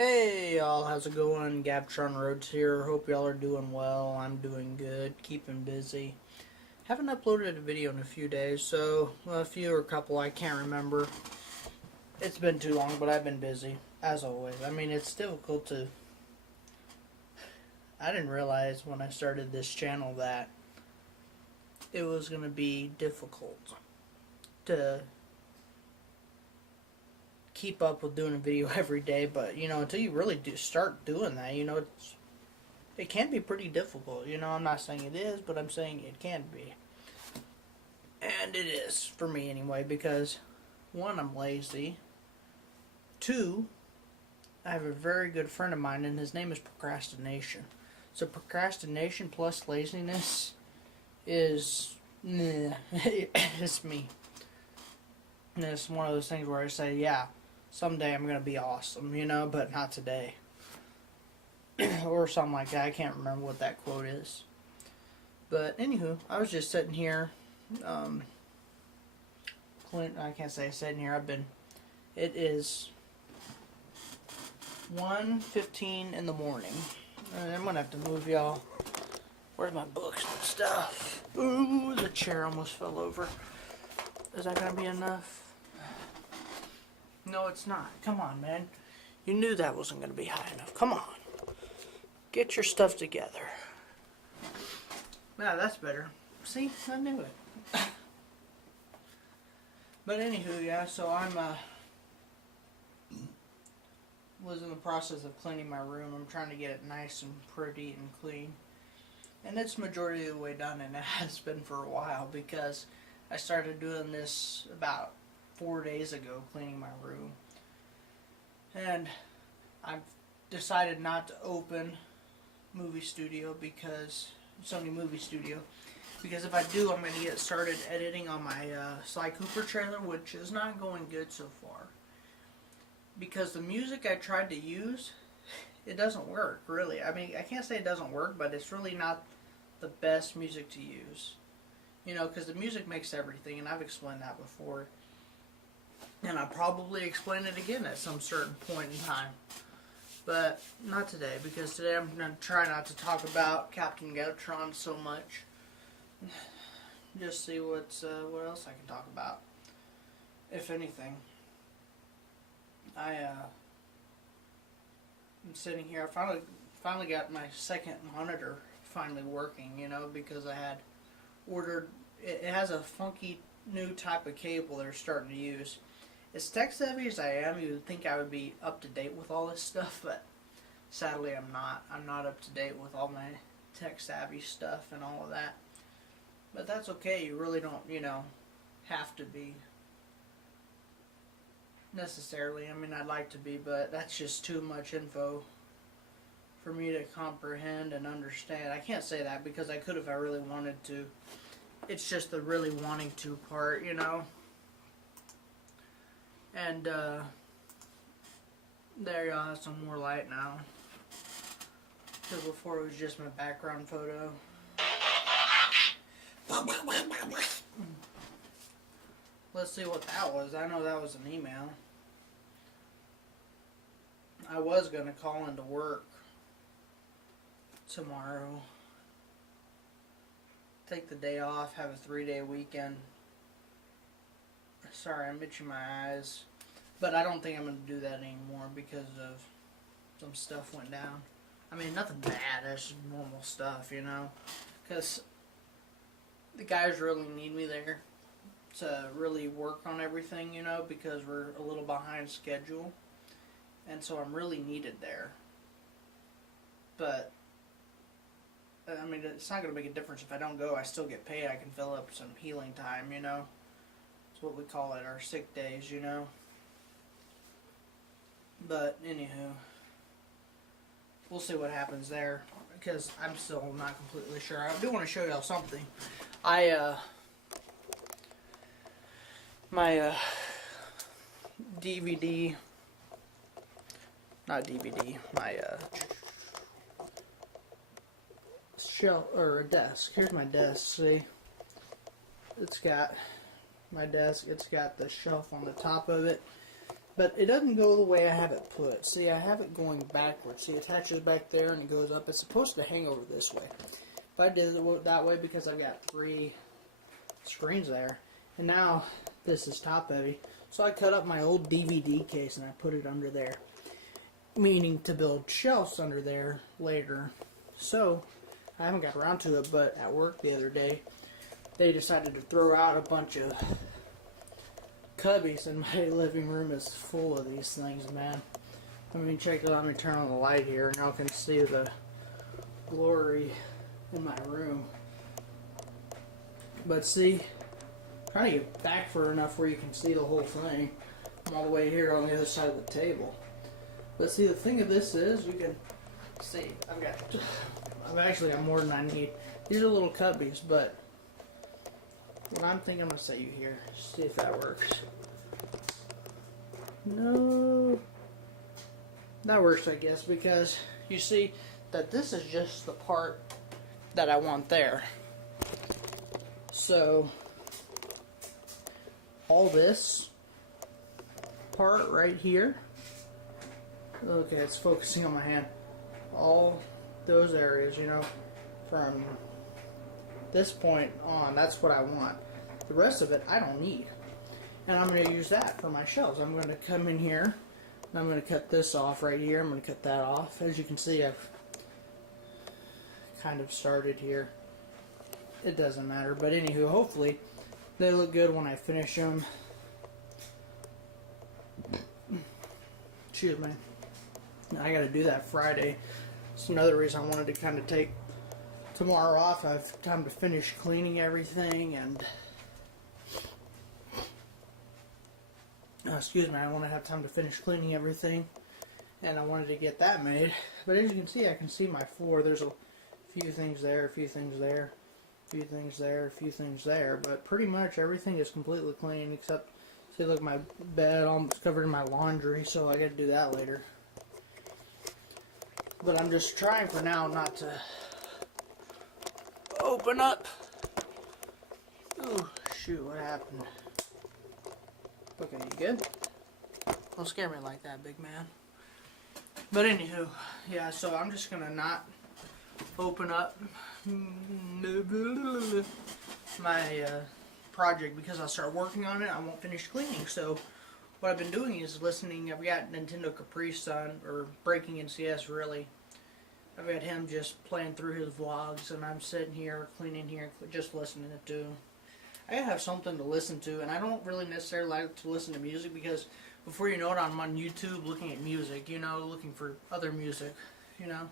Hey y'all, how's it going? Gabtron Roads here. Hope y'all are doing well. I'm doing good, keeping busy. Haven't uploaded a video in a few days, so a few or a couple, I can't remember. It's been too long, but I've been busy, as always. I mean, it's difficult to... I didn't realize when I started this channel that it was going to be difficult to keep up with doing a video every day, but until you really do start doing that, it can be pretty difficult. I'm not saying it is, but I'm saying it can be. And it is, for me anyway, because one, I'm lazy. Two, I have a very good friend of mine, and his name is Procrastination. So procrastination plus laziness is, it's me. And it's one of those things where I say, yeah, someday I'm going to be awesome, but not today. Or something like that. I can't remember what that quote is. But anywho, I was just sitting here. I can't say sitting here. It is 1:15 in the morning. And I'm going to have to move y'all. Where's my books and stuff? Ooh, the chair almost fell over. Is that going to be enough? No, it's not. Come on, man. You knew that wasn't going to be high enough. Come on. Get your stuff together. Now that's better. See? I knew it. But anywho, yeah, so I'm, was in the process of cleaning my room. I'm trying to get it nice and pretty and clean. And it's majority of the way done, and it has been for a while because I started doing this about 4 days ago, cleaning my room. And I've decided not to open Movie Studio because Sony Movie Studio, because if I do, I'm going to get started editing on my Sly Cooper trailer, which is not going good so far. Because the music I tried to use, it doesn't work, really. I mean, I can't say it doesn't work, but it's really not the best music to use. Because the music makes everything, and I've explained that before. And I'll probably explain it again at some certain point in time. But not today, because today I'm going to try not to talk about Captain Galvatron so much. Just see what else I can talk about, if anything. I'm sitting here. I finally got my second monitor finally working, because I had ordered. It has a funky new type of cable they're starting to use. As tech savvy as I am, you would think I would be up to date with all this stuff, but sadly I'm not. I'm not up to date with all my tech savvy stuff and all of that. But that's okay. You really don't, have to be necessarily. I mean, I'd like to be, but that's just too much info for me to comprehend and understand. I can't say that because I could if I really wanted to. It's just the really wanting to part, And there y'all have some more light now. Because before it was just my background photo. Let's see what that was. I know that was an email. I was going to call into work tomorrow. Take the day off, have a 3-day weekend. Sorry, I'm itching my eyes. But I don't think I'm going to do that anymore because of some stuff went down. I mean, nothing bad. That's just normal stuff, Because the guys really need me there to really work on everything, because we're a little behind schedule. And so I'm really needed there. But, I mean, it's not going to make a difference if I don't go. I still get paid. I can fill up some healing time, It's what we call it, our sick days, But, anywho, we'll see what happens there, because I'm still not completely sure. I do want to show y'all something. My DVD, not DVD, my shelf, or a desk. Here's my desk, see? It's got my desk, it's got the shelf on the top of it. But it doesn't go the way I have it put. See, I have it going backwards. See, it attaches back there and it goes up. It's supposed to hang over this way. But I did it that way because I've got 3 screens there. And now this is top heavy. So I cut up my old DVD case and I put it under there. Meaning to build shelves under there later. So I haven't got around to it, but at work the other day, they decided to throw out a bunch of cubbies, and my living room is full of these things, man. I mean, check it out. Let me turn on the light here, and y'all can see the glory in my room. But see, trying to get back far enough where you can see the whole thing. I'm all the way here on the other side of the table. But see, the thing of this is, you can see, I've actually got more than I need. These are little cubbies, but what I'm thinking, I'm going to set you here. See if that works. No. That works, I guess, because you see that this is just the part that I want there. So, all this part right here. Okay, it's focusing on my hand. All those areas, you know, from this point on, that's what I want. The rest of it, I don't need. And I'm going to use that for my shelves. I'm going to come in here, and I'm going to cut this off right here. I'm going to cut that off. As you can see, I've kind of started here. It doesn't matter. But anywho, hopefully, they look good when I finish them. Excuse me. I got to do that Friday. It's another reason I wanted to kind of take tomorrow off. I have time to finish cleaning everything, and excuse me, I want to have time to finish cleaning everything, and I wanted to get that made. But as you can see, I can see my floor. There's a few things there, a few things there, a few things there, a few things there, but pretty much everything is completely clean except, see, look, my bed almost covered in my laundry, so I got to do that later. But I'm just trying for now not to open up. Ooh, shoot, what happened? Okay, you good? Don't scare me like that, big man. But anywho, yeah, so I'm just gonna not open up my project because I'll start working on it. I won't finish cleaning. So what I've been doing is listening. I've got Nintendo Capri Sun, or Breaking NCS really. I've got him just playing through his vlogs, and I'm sitting here cleaning here, just listening to him. I gotta have something to listen to, and I don't really necessarily like to listen to music because before you know it, I'm on YouTube looking at music, you know, looking for other music, you know,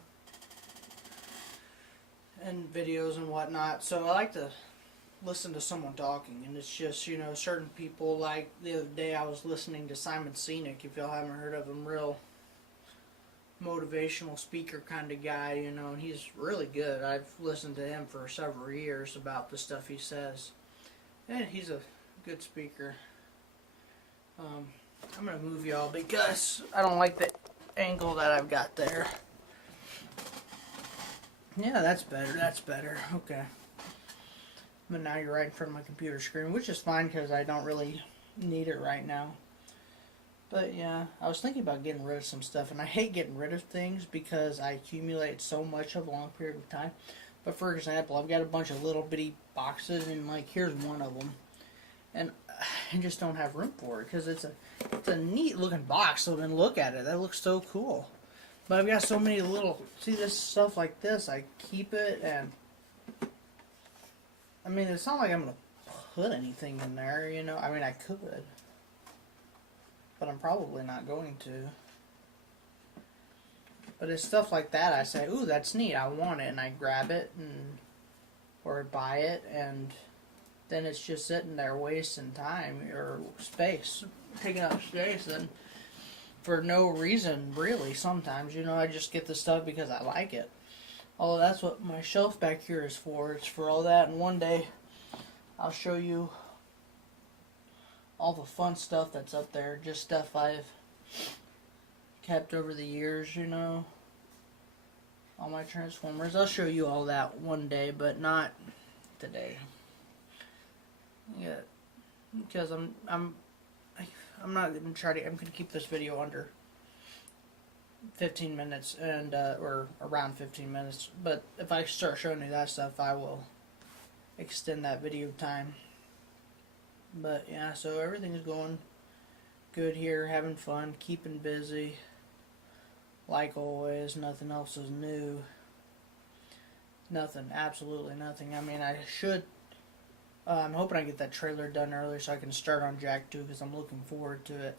and videos and whatnot. So I like to listen to someone talking, and it's just, you know, certain people. Like the other day I was listening to Simon Sinek, if y'all haven't heard of him, real motivational speaker kind of guy, you know, and he's really good. I've listened to him for several years about the stuff he says, and he's a good speaker. I'm going to move y'all because I don't like the angle that I've got there. Yeah, that's better, that's better, okay. But now you're right in front of my computer screen, which is fine because I don't really need it right now. But yeah, I was thinking about getting rid of some stuff, and I hate getting rid of things because I accumulate so much of a long period of time. But for example, I've got a bunch of little bitty boxes, and like here's one of them, and I just don't have room for it because it's a neat looking box. So then look at it, that looks so cool. But I've got so many little, see this stuff like this, I keep it, and I mean it's not like I'm gonna put anything in there, you know. I mean I could, but I'm probably not going to. But it's stuff like that I say, ooh, that's neat, I want it, and I grab it, and or buy it, and then it's just sitting there wasting time, or space, taking up space, and for no reason, really, sometimes, you know, I just get the stuff because I like it. Although that's what my shelf back here is for, it's for all that, and one day, I'll show you all the fun stuff that's up there, just stuff I've kept over the years, you know, all my Transformers. I'll show you all that one day, but not today. Yeah, because I'm not going to try to, I'm going to keep this video under 15 minutes and, or around 15 minutes. But if I start showing you that stuff, I will extend that video time. But yeah, so everything's going good here, having fun, keeping busy. Like always, nothing else is new. Nothing, absolutely nothing. I mean, I should, I'm hoping I get that trailer done earlier so I can start on Jak 2 because I'm looking forward to it.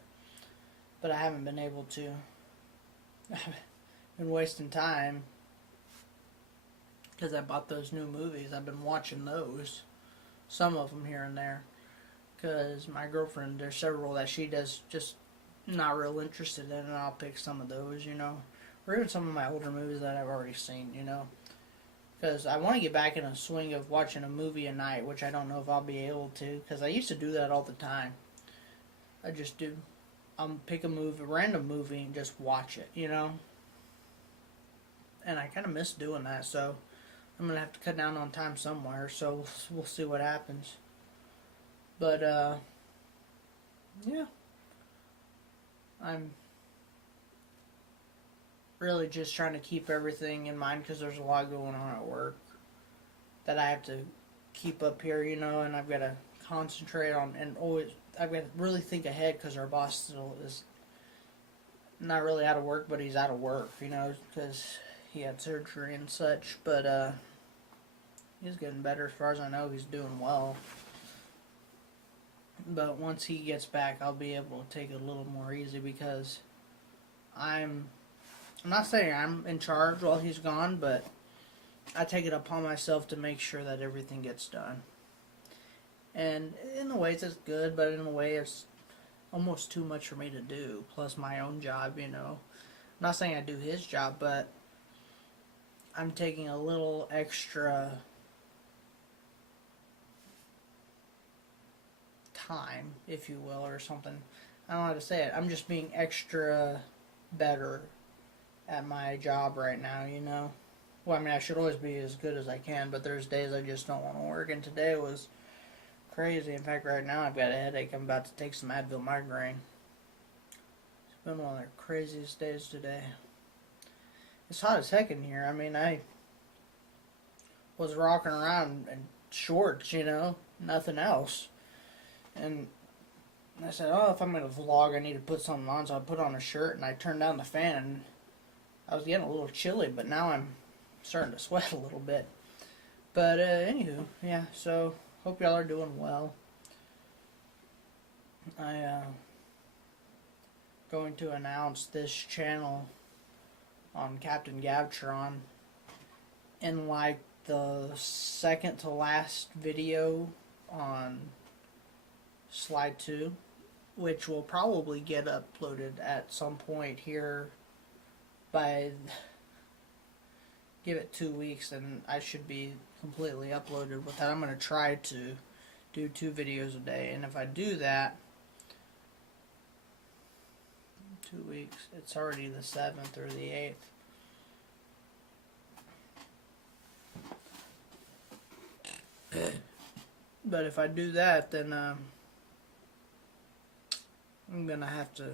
But I haven't been able to. I've been wasting time because I bought those new movies. I've been watching those, some of them here and there, because my girlfriend, there's several that she does just not real interested in, and I'll pick some of those, you know, or even some of my older movies that I've already seen, you know, because I want to get back in a swing of watching a movie a night, which I don't know if I'll be able to, because I used to do that all the time. I just do. I'll pick a movie, a random movie, and just watch it, you know, and I kind of miss doing that, so I'm going to have to cut down on time somewhere, so we'll see what happens. But, yeah. I'm really just trying to keep everything in mind because there's a lot going on at work that I have to keep up here, you know, and I've got to concentrate on, and always, I've got to really think ahead because our boss still is not really out of work, but he's out of work, you know, because he had surgery and such, but, he's getting better as far as I know. He's doing well. But once he gets back, I'll be able to take it a little more easy because I'm not saying I'm in charge while he's gone, but I take it upon myself to make sure that everything gets done. And in a way it's good, but in a way it's almost too much for me to do, plus my own job, you know. I'm not saying I do his job, but I'm taking a little extra time, if you will, or something. I don't know how to say it. I'm just being extra better at my job right now, you know. Well, I mean, I should always be as good as I can, but there's days I just don't want to work, and today was crazy. In fact, right now I've got a headache. I'm about to take some Advil migraine. It's been one of the craziest days today. It's hot as heck in here. I mean, I was rocking around in shorts, you know, nothing else. And I said, oh, if I'm going to vlog, I need to put something on. So I put on a shirt and I turned down the fan. And I was getting a little chilly, but now I'm starting to sweat a little bit. But anywho, yeah, so hope y'all are doing well. I going to announce this channel on Captain Gavtron in like the second to last video on Sly 2, which will probably get uploaded at some point here by, give it 2 weeks and I should be completely uploaded with that. I'm going to try to do 2 videos a day, and if I do that, 2 weeks, it's already the 7th or the 8th. But if I do that, then I'm gonna have to,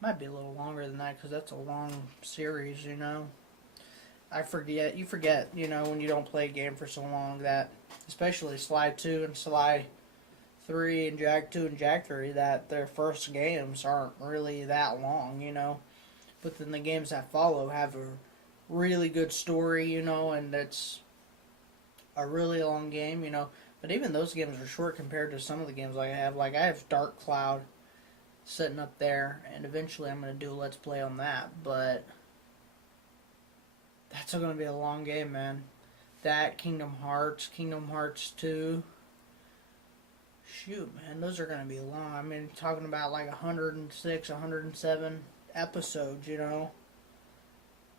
might be a little longer than that because that's a long series, you know. You forget, you know, when you don't play a game for so long, that especially Sly 2 and Sly 3 and Jak 2 and Jak 3, that their first games aren't really that long, you know. But then the games that follow have a really good story, you know, and it's a really long game, you know. But even those games are short compared to some of the games like I have. Like I have Dark Cloud sitting up there, and eventually I'm going to do a Let's Play on that. But that's still going to be a long game, man. That, Kingdom Hearts 2. Shoot, man, those are going to be long. I mean, talking about like 106, 107 episodes, you know,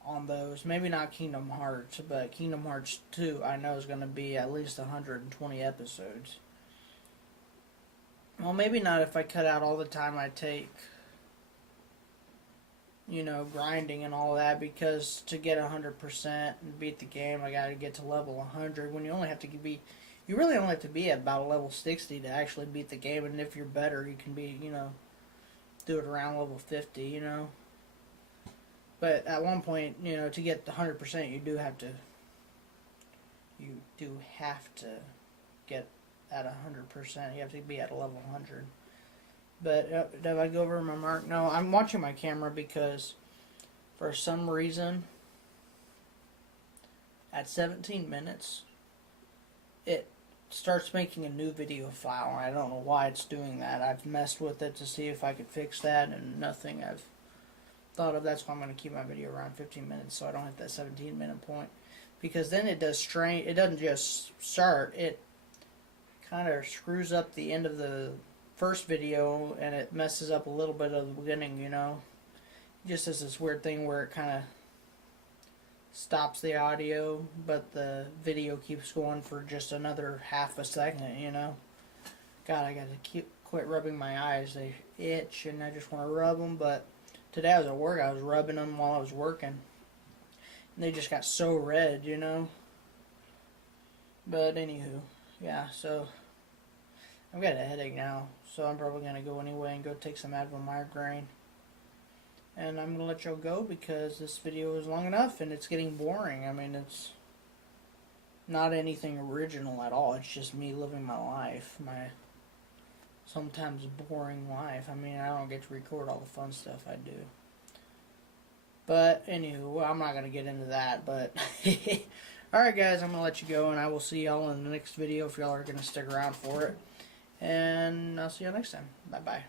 on those. Maybe not Kingdom Hearts, but Kingdom Hearts 2 I know is going to be at least 120 episodes. Well, maybe not if I cut out all the time I take, you know, grinding and all that, because to get 100% and beat the game, I got to get to level 100 when you only have to be, you really only have to be at about a level 60 to actually beat the game, and if you're better, you can be, do it around level 50, But at one point, to get the 100%, you do have to get at 100%. You have to be at a level 100. But did I go over my mark? No, I'm watching my camera because for some reason at 17 minutes it starts making a new video file, and I don't know why it's doing that. I've messed with it to see if I could fix that, and nothing I've thought of. That's why I'm going to keep my video around 15 minutes so I don't hit that 17-minute point, because then it does strain. It doesn't just start, it kind of screws up the end of the first video, and it messes up a little bit of the beginning, just as this weird thing where it kind of stops the audio, but the video keeps going for just another half a second, God, I gotta quit rubbing my eyes. They itch, and I just want to rub them, but today I was at work, I was rubbing them while I was working, and they just got so red, But anywho, yeah, so I've got a headache now, so I'm probably going to go anyway and go take some Advil migraine. And I'm going to let y'all go because this video is long enough and it's getting boring. I mean, it's not anything original at all. It's just me living my life, my sometimes boring life. I mean, I don't get to record all the fun stuff I do. But anywho, well, I'm not going to get into that, but alright guys, I'm going to let you go, and I will see y'all in the next video if y'all are going to stick around for it. And I'll see y'all next time. Bye-bye.